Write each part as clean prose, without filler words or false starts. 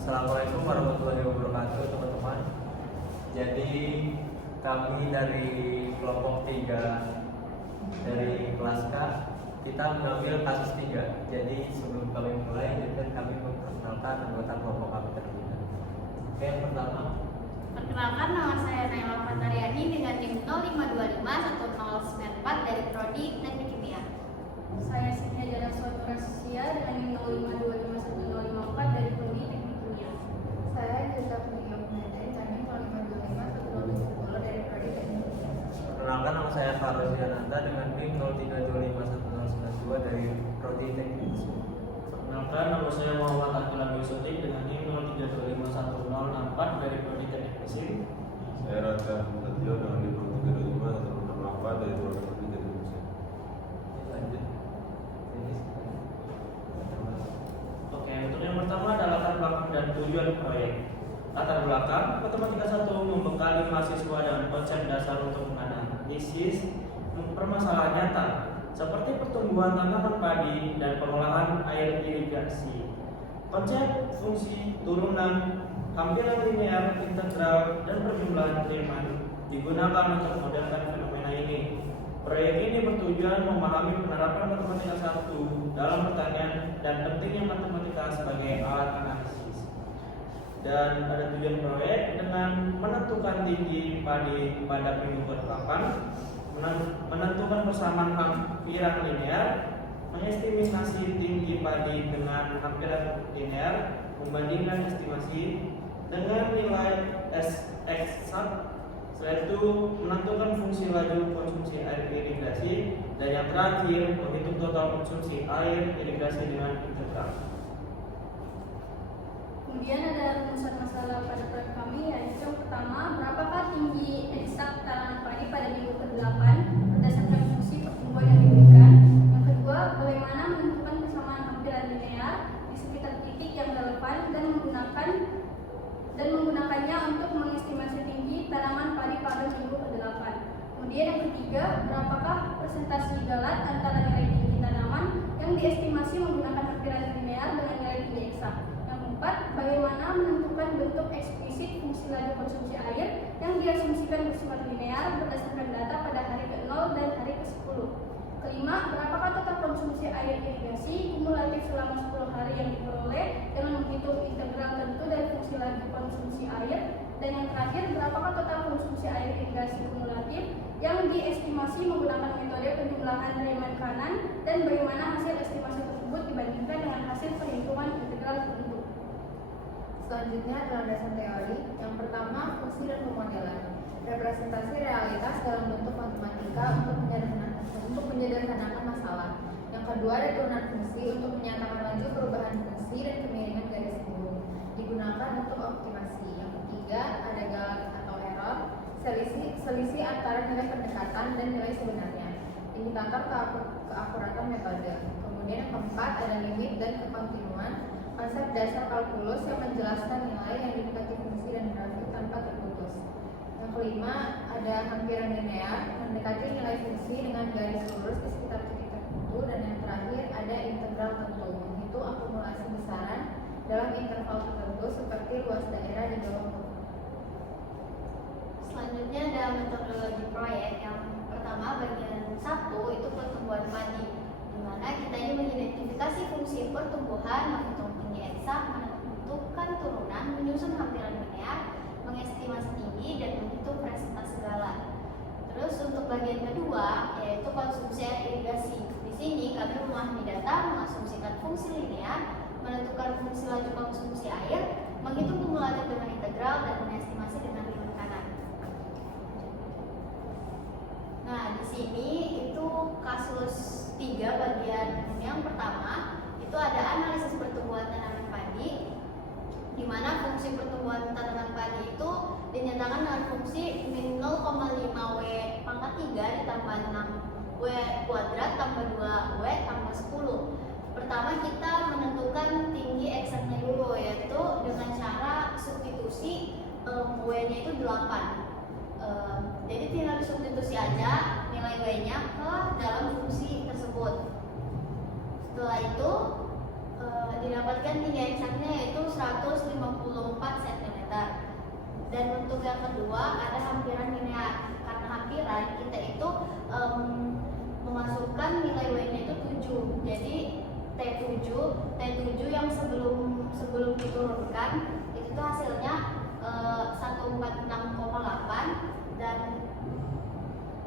Assalamualaikum warahmatullahi wabarakatuh teman-teman. Jadi kami dari kelompok 3 dari kelas K, kita mengambil kasus 3. Jadi sebelum kami mulai, kami memperkenalkan anggota kelompok kami terlebih dahulu. Oke, yang pertama. Perkenalkan, nama saya Naila Fatariani dengan NIM 05251094 dari Prodi Teknik Kimia. Saya Sintia Jana Suara Sia dengan NIM 05251054 dari Prodi Teknik Kimia. Saya Jasa Punya dengan NIM 05251070 dari Prodi Teknik Kimia. Perkenalkan, nama saya Farozi Ananda dengan NIM 03251092 dari Prodi Teknik Kimia. Perkenalkan, nama saya Muhammad Akil Abi Sotik dengan NIM 03251064 dari Prodi Teknik Mesin. Saya Radha Satyo dengan NIM 03251068 dari Prodi Teknik Mesin. Lanjut. Oke, untuk yang pertama adalah latar belakang dan tujuan proyek. Latar belakang, Matematika 1 membekali mahasiswa dengan konsep dasar untuk menganalisis permasalahan nyata seperti pertumbuhan tanaman padi dan pengolahan air irigasi. Konsep fungsi turunan, hampiran linear, integral, dan perjumlahan Riemann digunakan untuk modelkan fenomena ini. Proyek ini bertujuan memahami penerapan matematika 1 dalam pertanian dan pentingnya matematika sebagai alat analisis. Dan ada tujuan proyek dengan menentukan tinggi padi pada minggu ke-8, menentukan persamaan hampiran linear, mengestimasi tinggi padi dengan hampiran linear, membandingkan estimasi dengan nilai eksak. Setelah itu menentukan fungsi laju konsumsi air irigasi, dan yang terakhir menghitung total konsumsi air irigasi dengan integral. Kemudian ada rumusan masalah pada proyek kami, yaitu yang pertama, berapakah tinggi eksak tanaman padi pada minggu ke-8 berdasarkan fungsi pertumbuhan yang diberikan. Yang kedua, bagaimana menentukan persamaan hampiran linear di sekitar titik yang relevan dan menggunakannya untuk mengestimasi tinggi tanaman padi pada minggu ke-8. Kemudian yang ketiga, berapakah persentase galat antara nilai tinggi tanaman yang diestimasi menggunakan hampiran linear dengan nilai tinggi eksak. Yang keempat, bagaimana menentukan bentuk eksplisit fungsi laju konsumsi air yang diasumsikan bersifat linear berdasarkan data pada hari ke-0 dan hari ke-10. Kelima, berapakah total konsumsi air irigasi kumulatif selama 10 hari yang diperoleh dengan menghitung integral tentu dari fungsi laju konsumsi air. Dan yang terakhir, berapakah total konsumsi air irigasi kumulatif yang diestimasi menggunakan metode penjumlahan Riemann kanan, dan bagaimana hasil estimasi tersebut dibandingkan dengan hasil perhitungan integral tertentu. Selanjutnya adalah dasar teori. Yang pertama, fungsi dan pemodelan. Representasi realitas dalam bentuk matematika untuk menyederhanakan masalah. Yang kedua, ada turunan fungsi untuk menyatakan laju perubahan fungsi dan kemiringan garis burung. Digunakan untuk optimasi. Yang ketiga, ada galat atau error, selisih antara nilai pendekatan dan nilai sebenarnya. Indikator keakuratan metode. Kemudian yang keempat, ada limit dan kekontinuan, konsep dasar kalkulus yang menjelaskan nilai yang didekati fungsi dan grafik tanpa terputus. Yang kelima, ada hampiran linear, mendekati nilai fungsi dengan garis lurus di sekitar titik tertentu. Dan yang terakhir, ada integral tentu, menghitung akumulasi besaran dalam interval tertentu seperti luas daerah di bawah. Selanjutnya ada metodologi proyek. Yang pertama, bagian 1 itu pertumbuhan padi, di mana kita ini mengidentifikasi fungsi pertumbuhan, menghitung tinggi eksak, menentukan turunan, menyusun hampiran linear, mengestimasi tinggi, dan menghitung persentase galat. Terus untuk bagian kedua, yaitu konsumsi air irigasi. Di sini kami memahami data, mengasumsikan fungsi linear, menentukan fungsi laju konsumsi air, menghitung kumulatif dengan integral, dan mengestimasi dengan Riemann kanan. Nah, di sini itu kasus 3 bagian yang pertama itu ada analisis pertumbuhan tanaman padi, di mana fungsi pertumbuhan tanaman padi itu dinyatakan dengan fungsi min 0,5 W pangkat 3 ditambah 6 W kuadrat tambah 2 W tambah 10. Pertama kita menentukan tinggi eksaknya dulu, yaitu dengan cara substitusi W-nya itu 8. Jadi tinggal disubstitusi aja nilai W-nya ke dalam fungsi tersebut. Setelah itu didapatkan tinggi eksaknya yaitu 150 untuk yang kedua ada hampiran linear. Karena hampiran kita itu memasukkan nilai W-nya itu 7. Jadi T7 yang sebelum diturunkan itu tuh hasilnya 146,8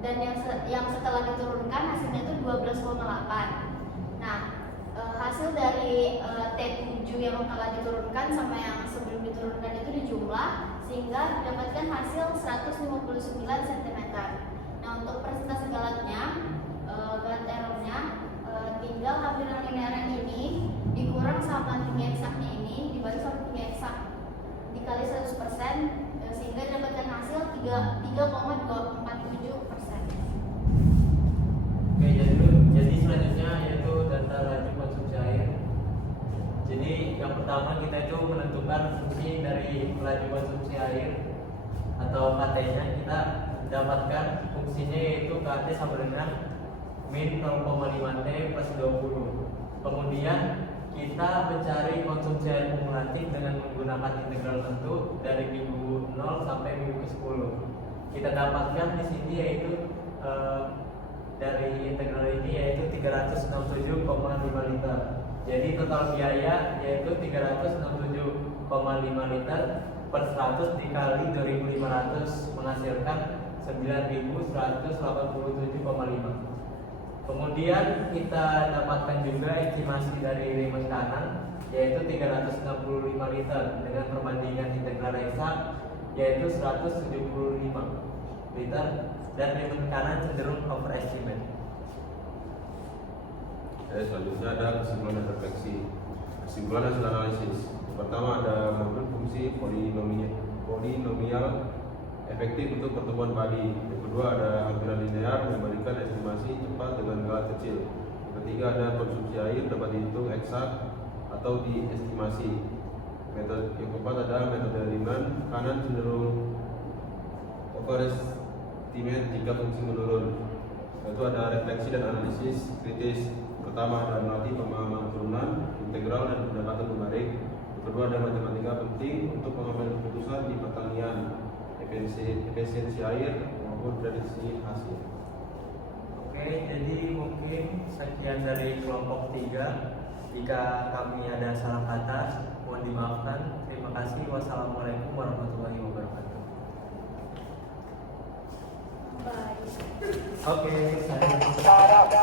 dan yang setelah diturunkan hasilnya itu 12,8. Nah, hasil dari T7 yang telah diturunkan sama yang sebelum diturunkan itu dijumlah sehingga didapatkan hasil 159 cm. Nah, untuk persentase galatnya, galat errornya tinggal hampiran linear ini dikurang sama tinggi eksaknya ini dibagi sama tinggi eksak dikali 100%, sehingga didapatkan hasil 3,247%. Oke, jadi selanjutnya yaitu data laju konsumsi air. Jadi yang pertama kita itu menentukan fungsi dari laju konsumsi air atau KT-nya. Kita dapatkan fungsinya yaitu KT sama dengan min 0,5 T plus 20. Kemudian kita mencari konsumsi air kumulatif dengan menggunakan integral tentu dari minggu 0 sampai minggu ke-10. Kita dapatkan di sini yaitu dari integral ini yaitu 367,5 liter. Jadi total biaya yaitu 367,5 liter per 100 dikali 2500 menghasilkan 9187,5. Kemudian kita dapatkan juga estimasi dari rumus kanan yaitu 365 liter dengan perbandingan integral eksak yaitu 175 liter dan rumus kanan cenderung overestimate. Selanjutnya ada kesimpulan dan refleksi. Kesimpulan hasil analisis. Pertama ada modul fungsi polinomial efektif untuk pertumbuhan padi. Yang kedua ada hampiran linear memberikan estimasi cepat dengan galat kecil. Yang ketiga ada konsumsi air dapat dihitung eksak atau diestimasi. Metode yang keempat ada metode Riemann kanan cenderung overestimate jika fungsi menurun. Yaitu ada refleksi dan analisis kritis. Pertama ada melatih pemahaman turunan, integral dan pendekatan numerik. Yang kedua ada matematika penting untuk pengambilan keputusan di pertanian, efisiensi air maupun prediksi hasil. Oke, jadi mungkin sekian dari kelompok 3. Jika kami ada salah kata, mohon dimaafkan. Terima kasih. Wassalamualaikum warahmatullahi wabarakatuh. Bye. Oke, saya